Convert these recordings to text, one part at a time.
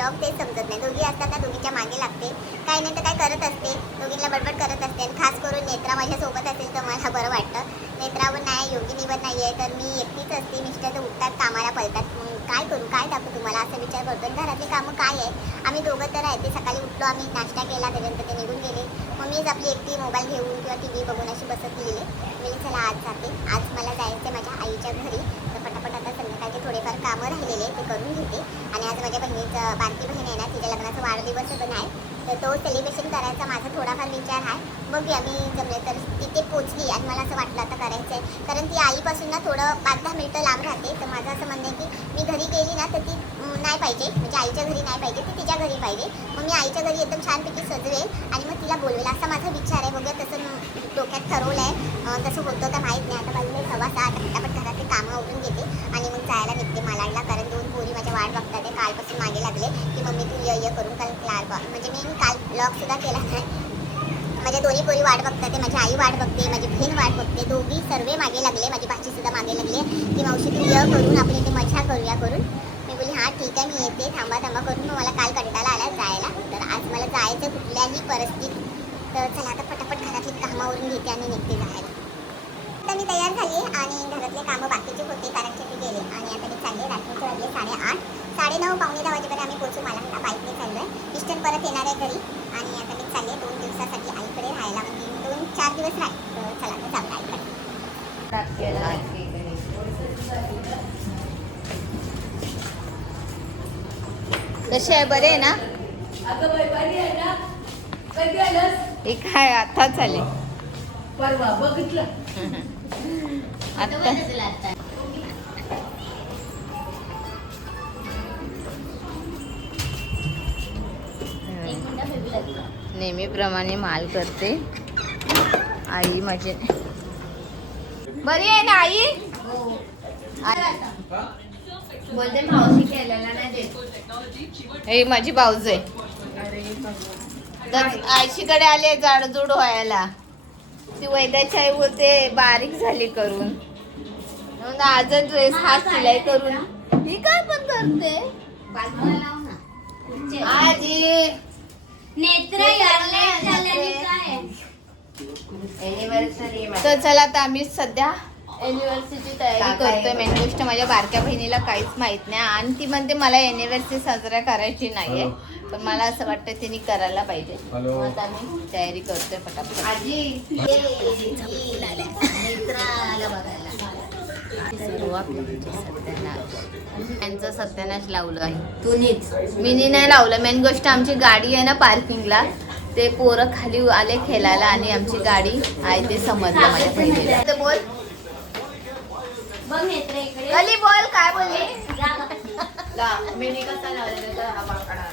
Blog तेच समजत नाही. दोघी असतात ना, दोघीच्या मागे लागते, काही नाही तर काय करत असते, दोघींना बडबड करत असते. आणि खास करून नेत्रा माझ्यासोबत असेल तर मला बरं वाटतं. नेत्रावर नाही, योगिनी पण नाही आहे, तर मी एकटीच असते. मिस्टर तर उठतात, कामाला पळतात. काय करू, काय दाखवू तुम्हाला असं विचार करतो. घरातली कामं काय आहे, आम्ही दोघं तर आहे. ते सकाळी उठलो, आम्ही नाश्ता केला, त्याच्यानंतर ते निघून गेले. मग मीच आपली एकटी मोबाईल घेऊन किंवा टी व्ही बघून अशी बसत गेले. मी चला आज जाते, आज मला जायचं आहे माझ्या आईच्या घरी. तर पटापट आता संध्याकाळचे थोडेफार कामं राहिलेले ते करून घेते. आणि आज माझ्या बहिणीचं, बारकी बहीण आहे ना, तिच्या लग्नाचा वाढदिवस पण आहे, तर तो सेलिब्रेशन करायचा माझा थोडाफार विचार आहे. बघूया, मी जमले तर तिथे पोचली आणि मला असं वाटलं आता करायचं आहे. कारण ती आईपासून ना थोडं 5-10 मिनिटं लांब राहते. तर माझं असं म्हणणं आहे की मी घरी गेली ना तर ती नाही पाहिजे, म्हणजे आईच्या घरी नाही पाहिजे, ती तिच्या घरी पाहिजे. मग मी आईच्या घरी एकदम छानपैकी सजवेल आणि मग तिला बोलवेल, असा माझा विचार आहे. बघूया, तसं डोक्यात ठरवलं आहे. तसं होतं का माहीत नाही. आता बाजूला 6:15 पटापट घरातले कामं आवरून घेते आणि मग जायला निघते मालाडला. कारण 2 पोरी माझ्या वाट बघतात आहे, कालपासून मागे लागले की मम्मी तू ये करून. म्हणजे मी काल ब्लॉगसुद्धा केला नाही. माझ्या दोन्ही पोरी वाट बघतात, माझी आई वाट बघते, माझी बहीण वाट बघते, दोघी सर्व मागे लागले. माझी भाचीसुद्धा मागे लागली की मावशी तू ये करून, आपण इथे मजा करूया करून. मी बोली हां ठीक आहे, मी येते, थांबा करून. मग मला काल कंटाळा आला जायला, तर आज मला जायचं कुठल्याही परिस्थितीत. तर चला आता पटापट घरातली कामावरून घेते आणि निघते जायला. आता मी तयार झाली आणि घरातले कामं बाकीचे होते कारण की ते गेले. आणि आता मी चालले, रात्रीचे वाजले 8:30, 9:30 पावणे 10 वाजेपर्यंत आम्ही पोहोचू. मला बाईकने चाललो आहे. इस्टन परत येणार आहे घरी. आणि आता मी चालले 2 दिवसासाठी आईकडे राहायला, म्हणजे 2-4 दिवस राहील. तर चला आता जाऊ आईकडे. कशी आहे, बरे आहे ना? हे काय आता चालेल परवा बघितलं आता नेहमीप्रमाणे माल करते आई माझी. बरी आहे ना आई? बोलते मावशी केलेला नाही देत. हे माझी भाऊज आहे. आईशीकडे आले जाडजूड व्हायला. ती वैद्याची आई होते, बारीक झाली करून. म्हणून आज ड्रेस हा सिलाई करून ही काय पण करते. आजी तर चला, आता आम्ही सध्या एनिव्हर्सरीची तयारी करतोय. मेन गोष्ट माझ्या बारक्या बहिणीला काहीच माहित नाही आणि ती म्हणते मला एनिव्हर्सरी साजरा करायची नाहीये, पण मला असं वाटतं तिने करायला पाहिजे. आता आम्ही तयारी करतोय पटापट. आजी त्यांचं सत्यानाश लावलं आहे. तूनीच मिनी नाही लावलं. मेन गोष्ट आमची गाडी आहे ना पार्किंगला, ते पोरं खाली आले खेळायला आणि आमची गाडी आहे ते समजलं माझ्या बहिणीला. तर बोल बघ नेत्र इकडे गली बोल, काय बोलली? मिनी कसा लावला.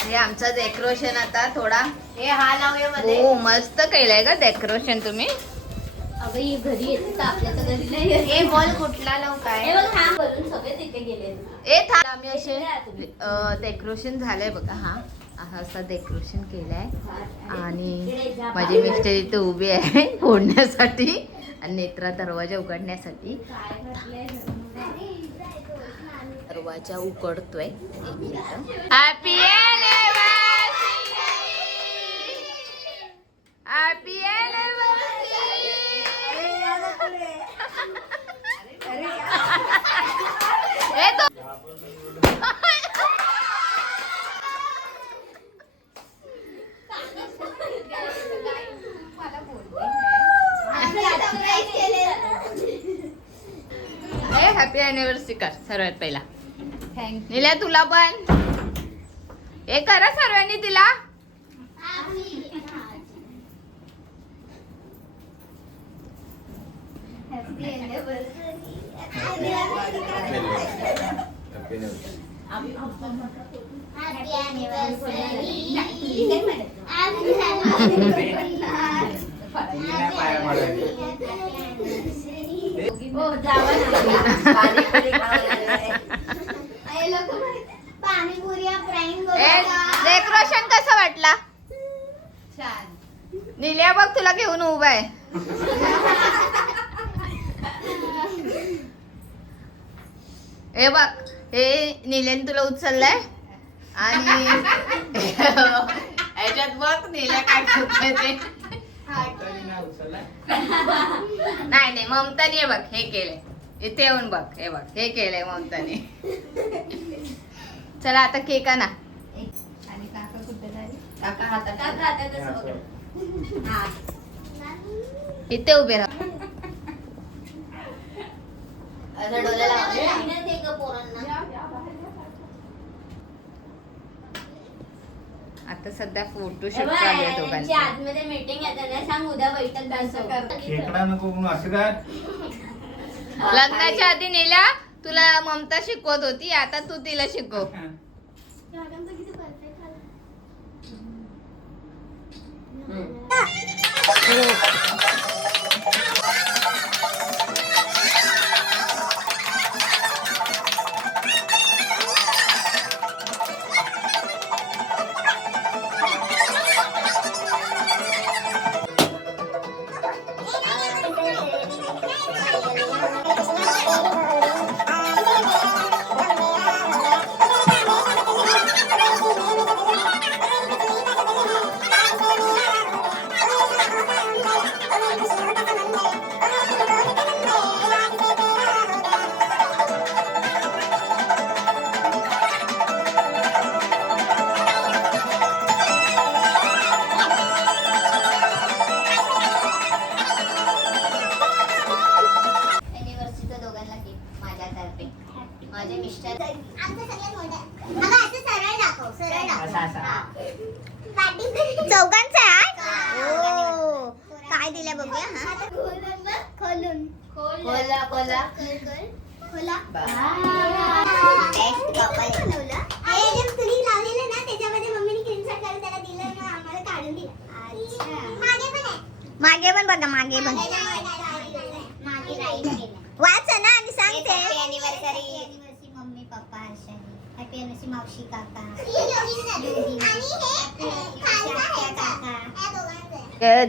अरे आमचं डेकोरेशन आता थोडा हे हा लावूया मध्ये. हो मस्त केलंय का डेकोरेशन तुम्ही. अगं ही घरी येते तर आपल्या तर घरी नाही येत. हे बॉल कुठला लावू काय? हे बघ हा भरून सगळे तिथे गेले. ए थांब, आम्ही असे डेकोरेशन झालंय बघा. हा असं डेकोरेशन केलंय आणि माझी मिस्टर इथे उभी आहे फोडण्यासाठी आणि नेत्रा दरवाजा उघडण्यासाठी. दरवाजा उघडतोय. हॅपी हॅपी हॅपी अॅनिव्हर्सरी कर सर्वात पहिला. निल्या तुला पण हे करा सर्वांनी तिला. डेकोरेशन कसं वाटला? छान. निल्या बघ तुला घेऊन उभा आहे. हे बघ हे नीलेन तुला उचललाय आणि ह्याच्यात बघ नीला काय करतोय ते. नाही ममताने बघ हे केलंय, इथे येऊन बघ, हे बघ हे केलंय ममताने. चला आता केक आणा. आणि काका कुठे झाले? काका हातात इथे उभे राहा. आता सध्या फोटोशूट चालू आहे दोघांचे. आतमध्ये मीटिंग येते ना, सांग उद्या बैठक बसव. खेकडा नको म्हणून असं काय? लग्नाच्या आधी नेला तुला ममता शिकवत होती, आता तू तिला शिकव. माझे मिस्टर आमचं सगळ्यात मोठं. अगं असं सरळ दाखव, सरळ दाखव. चौघांचं आहे. ओ काय दिलं बघूया. हा खोलून खोला खोला खोला. बेस्ट कपल बनवलं. हे जे तुम्ही लावलेलं ना त्याच्यामध्ये मम्मीने स्क्रीनशॉट काढून त्याला दिलं ना, आम्हाला काढून दिलं. अच्छा मागे पण आहे. मागे पण बघा, मागे पण मागे राईट वाच ना आणि सांगते. Happy anniversary mummy papa Harshali. Happy anniversary मावशी काका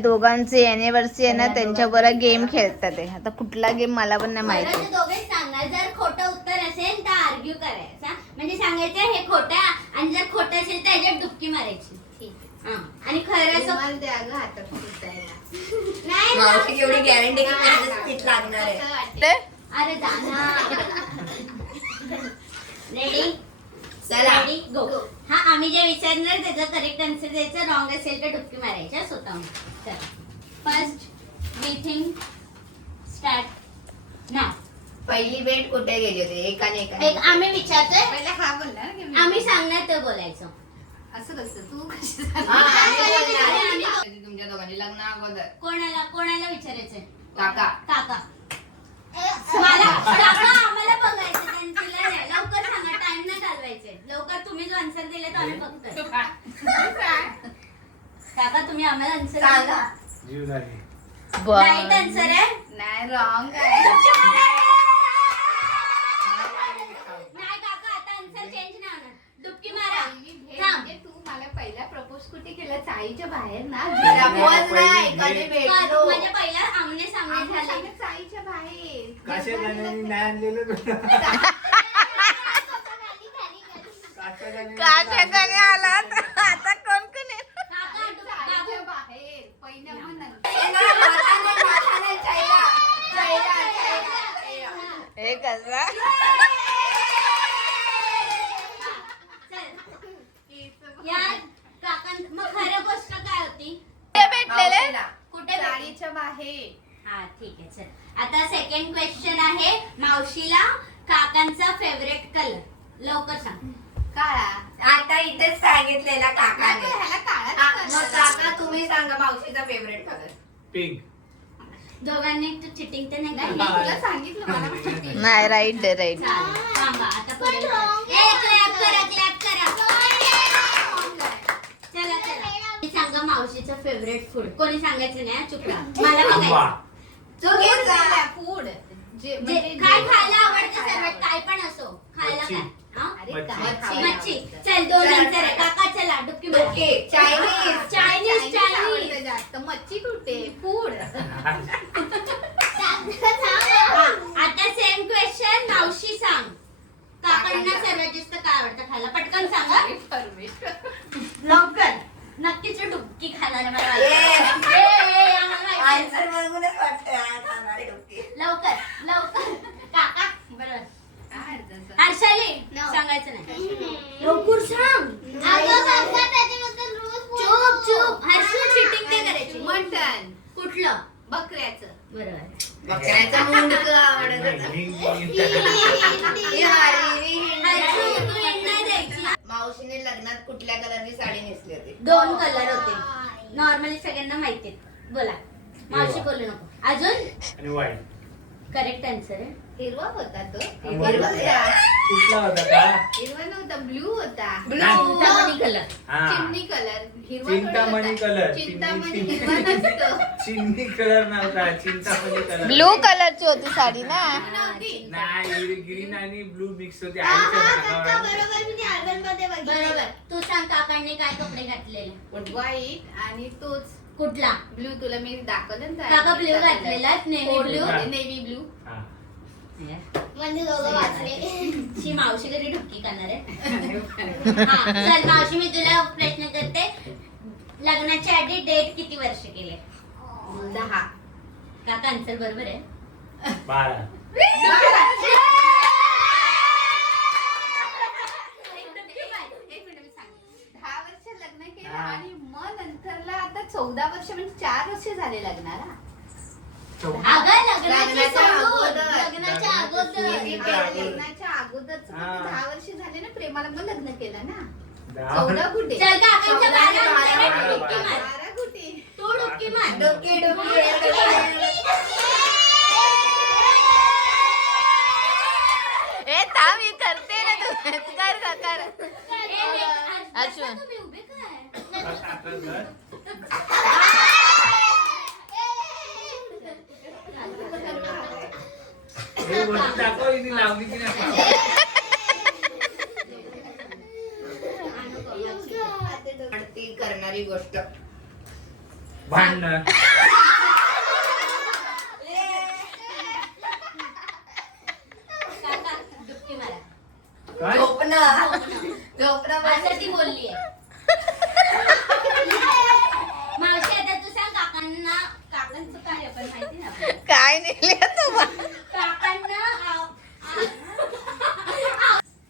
दोघांचे अॅनिव्हर्सरी आहे ना, त्यांच्याबरोबर गेम खेळतात ते. आता कुठला गेम मला पण नाही माहिती. बरं, ते दोघेच सांगणार. जर खोटं उत्तर असेल तर आर्ग्यू करायचा, म्हणजे सांगायचं हे खोटं आहे, आणि जर खोटं असेल तर ह्याच्यात डुबकी मारायची. हा. आणि खरं असं नाही एवढी गॅरंटी लागणार आहे. अरे जाना. रेडी चला. रेडी गो. हा आम्ही जे विचारणार त्याचा करेक्ट आन्सर द्यायचा, रॉंग असेल तर डुबकी मारायच्या स्वतःहून. चला फर्स्ट वी थिंक स्टार्ट ना. पहिली भेट कुठे गेली होती? एकाने एक आम्ही विचारतोय, पहिले हा बोलला ना की आम्ही सांगणार ते बोलायचं. असं कसं तू कशी तुमच्या दोघांनी लग्न अगोदर कोणाला कोणाला विचारायचंय? काका. काका. मला काका आम्हाला बघायचं त्यांच्याला नाही. लवकर सांगा, टाइम नाही घालवायचे. लवकर तुम्ही जो आन्सर दिले तो आम्ही बघतोय. काका तुम्ही आम्हाला आन्सर सांगा. जीव झाली. राईट आन्सर आहे. नाही रॉंग आहे. नाही काका आता आन्सर चेंज नाही होणार. डुबकी मारा. थांब. तू मला पहिला प्रपोज कुठे केला? चाळीच्या बाहेर ना. प्रपोज नाही, कधी भेटलो. म्हणजे पहिला आमने सामने झाले. चाळीच्या बाहेर. कशा जणांनी नाही आणलेलं तुला? का ठिकाणी आलात? आता कोण कोण आहे? काका चाळीच्या बाहेर पहिल्या हे कसा यार काका मग खरं गोष्ट काय होती? भेटलेले कुठे भेटली? चाळीच्या बाहेर. हा ठीक आहे चल. आता सेकंड क्वेश्चन आहे, मावशीला काकांचा फेवरेट कलर. लवकर सांग. काळा. आता इथेच सांगितलेला काकाने. ह्याला काळाच हा, कलर. मग काका तुम्ही सांगा मावशीचा फेवरेट कलर. पिंक. दोघांनी तू चिटिंग तर नाही नाही, केली? मी तुला सांगितलं मला माहिती. नाही राईट राईट. चालेल. थांबा आता पुढे. क्लॅप करा क्लॅप करा. चला चला. मी सांगा मावशीचं फेवरेट फूड. कोणी सांगायचं नाही, चुकला. मला बघायचं. चुकीचा. फूड जे काय खायला आवडतं सर्वात, काय पण असो खायला काय? हा? अरे काय मच्छी. खायला मच्छी. आवडतं? चल दोन आन्सर आहे. काका चला डुबकी मार. ओके. चायनीज. चायनीज आवडतं जास्त. मच्छी कुठे? फूड. हा, आता सेम क्वेश्चन मावशी सांग. काका काकांना सर्वात जास्त काय आवडतं खायला पटकन सांगा लवकर नक्कीच डुबकी खाणार आहे मला वाटतं. आम्हाला माहिती आहे. आन्सर बघूनच वाटतं हा खाणारी डुबकी. लवकर लवकर काका बरोबर हर्षाली सांगायचं नाही लवकर सांग चुप चुप हर्षू चिटिंग नाही करायची मटन कुठलं बकऱ्याचं. बरोबर बकऱ्याचं मुंडकं आवडत होतं. ही हारी, ही हर्षू तू end नाही द्यायची. मावशीने लग्नात कुठल्या कलरची साडी नेसली होती? 2 कलर होते नॉर्मली सगळ्यांना माहिती आहेत. बोला मावशी बोलू नको अजून आणि वाईट करेक्ट आन्सर आहे हिरवा होता तो. हिरवा हिरवा होता. होता. कुठला होता का हिरवा नव्हता, ब्लू होता. चिंतामणी कलर हा चिमणी कलर. हिरवा चिंतामणी थोडी होता. कलर. चिंतामणी चिमणी- हिरवा नसतो. चिंनी कलर नव्हता चिंतामणी कलर ब्लू कलरची होती साडी ना. नाही ग्रीन आणि ब्लू मिक्स होते आईच्या भागावर. बरोबर तू सांग काकांनी काय कपडे घातलेले व्हाईट आणि तोच कुठला ब्लू. तुला मी दाखवलं ना. काका ब्ल्यू घातलेला नेव्ही ब्ल्यू हा. Navy blue. हा. म्हणजे दोघं वाचले. शी मावशी कधी ढुक्की करणार आहे हा चल मावशी मी तुला प्रश्न करते लग्नाच्या आधी डेट किती वर्ष केले 10. काका आन्सर बरोबर आहे 12 एक मिनिट मी सांगते. 10 वर्ष लग्न केलं हा. आणि मग नंतरला आता 14 वर्ष म्हणजे 4 वर्ष झाले लग्नाला. अगं लग्नाच्या लग्नाच्या सोडून, अगोदर. लग्नाच्या अगोदर लग्नाच्या अगोदरच हा. 10 वर्ष झाले ना प्रेमाला मग लग्न केलं ना. 10 14 कुठे? चल काकांचं 12 answer आहे, बारा, डुबकी मार 12 कुठे? तू डुबकी मार डुबकी डुबकी. ए थांब मी करते ना तू कर. अच्छा तुम्ही उभे काय आता जर हे वरती दाखव हिने लावली की नाही ती करणारी गोष्ट. भांडण काका डुबकी मारा काय झोपणं असं ती बोलली आहे मावशी आता तू सांग काकांचं काय आपण माहिती ना आपल्याला. काय नेले काकांना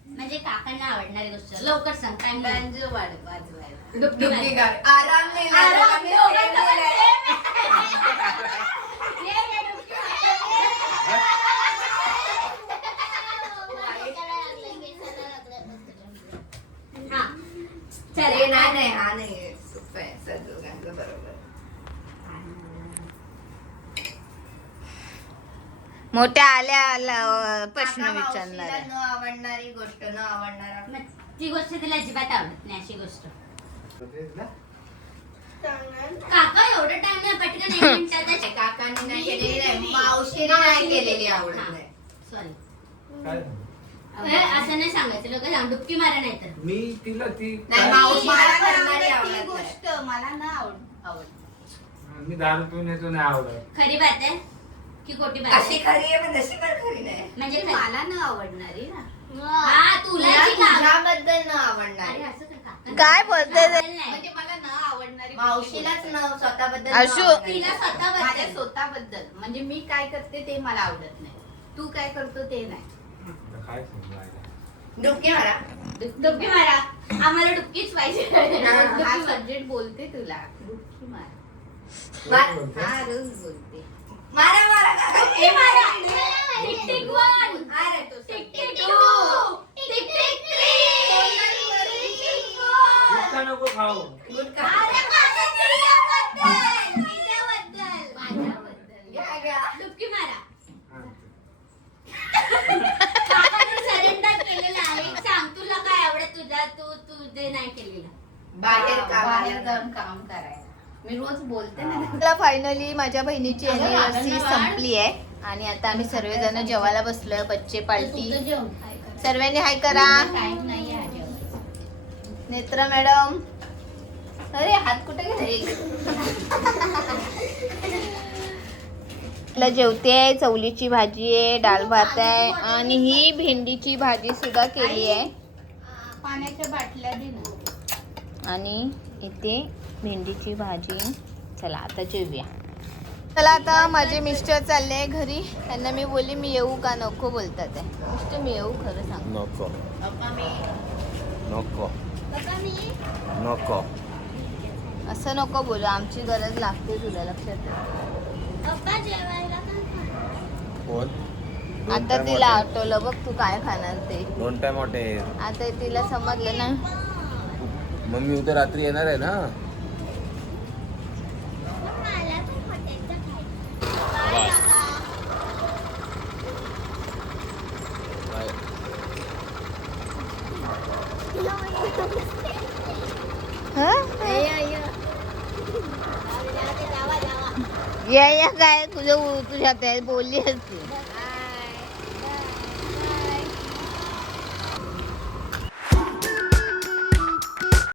म्हणजे काकांना आवडणारी गोष्ट लवकर सांग टाइम बँजो वाजवायला. डुबकी डुबकी मार. गाडी. आराम नाही आराम लागला. दोघं ये डुबकी मार. हा चल हे नाही हा नाही सोपं आहे सजोगांचं बरोबर. मोठ्या आल्या प्रश्न काका विचारणार मावशीला आहे. न आवडणारी गोष्ट न आवडणारा. मग ती गोष्ट तिला अजिबात आवडत नाही अशी गोष्ट काका एवढं टाइम नाही पटकन 1 मिनिटात काकांनी नाही केलेली नाही मावशीने नाही केलेली आवडत नाही. सॉरी काय असं नाही सांगायचं लोक सांग डुबकी मारा नाही तर मी तिला ती नाही मावशीला मला करणारी आवडत ती आवडत नाही. गोष्ट मला ना आवड. मी दारू पिऊन येतो नाही आवडत खरी बात आहे की खोटी बात अशी आहे खरी आहे पण तशी पण खरी नाही. म्हणजे मला न आवडणारी ना. हा तुला जी का- तुझ्याबद्दल न अरे आवडणारी. असं कर काका. काय बोलते ते? नाही. म्हणजे मला न आवडणारी मावशीलाच न स्वतःबद्दल न आशू. आवडणारी. तिला स्वतःबद्दल. माझ्या स्वतःबद्दल म्हणजे मी काय करते ते मला आवडत नाही. तू काय करतो ते नाही. आता काय समजायला डुबकी मारा. डुबकी मारा आम्हाला डुबकीच पाहिजे हा सब्जेक्ट बोलते तुला. डुबकी मार. मार. हा रोज बोलते. मारा मारा काका. डुबकी मारा टिक टिक 1 अरे तो टिक टिक 2 टिक टिक 3 गुटखा नको खाऊ गुटखा. अरे माझ्या तुझ्याबद्दल माझ्याबद्दल घ्या घ्या. डुबकी मारा हा. काकांनी सरेंडर केलेलं आहे सांग तुला काय आवडत तुझा तुझे नाही केलेलं बाहेर बाहेर जाऊन काम करायला मी रोज बोलते ना. मला फायनली माझ्या बहिणीची अॅनिव्हर्सरी संपली आहे आणि आता आम्ही सर्वजण जेवायला बसलोय. बच्चे पार्टी सर्वांनी हाय करा. टाइम नाही आहे नेत्रा मॅडम. अरे हात कुठे गेले? आपलं जेवते आहे, चवलीची भाजी आहे, डाळ भात आहे आणि ही भेंडीची भाजी सुद्धा केली आहे. पाण्याच्या बाटल्या दे ना. आणि इथे भेंडीची भाजी. चला आता जेवूया. चला आता माझे मिस्टर चालले आहे घरी. त्यांना मी बोलली मी येऊ का नको बोलतात आहे. मिस्टर मी येऊ खरं सांग. नको नको नको असं नको बोलू, आमची गरज लागते तुला, लक्षात ठेव. पप्पा जेवायला काय खाणार? कोण आता तिला आठवलं बघ तू काय खाणार ते. 2 टाइम हॉटेल. आता तिला समजलं ना. मग मी उद्या रात्री येणार आहे ना. मला पण हॉटेलचं खायचं. बाय काका. या काय तुझ्या तुझ्या बोलली असते.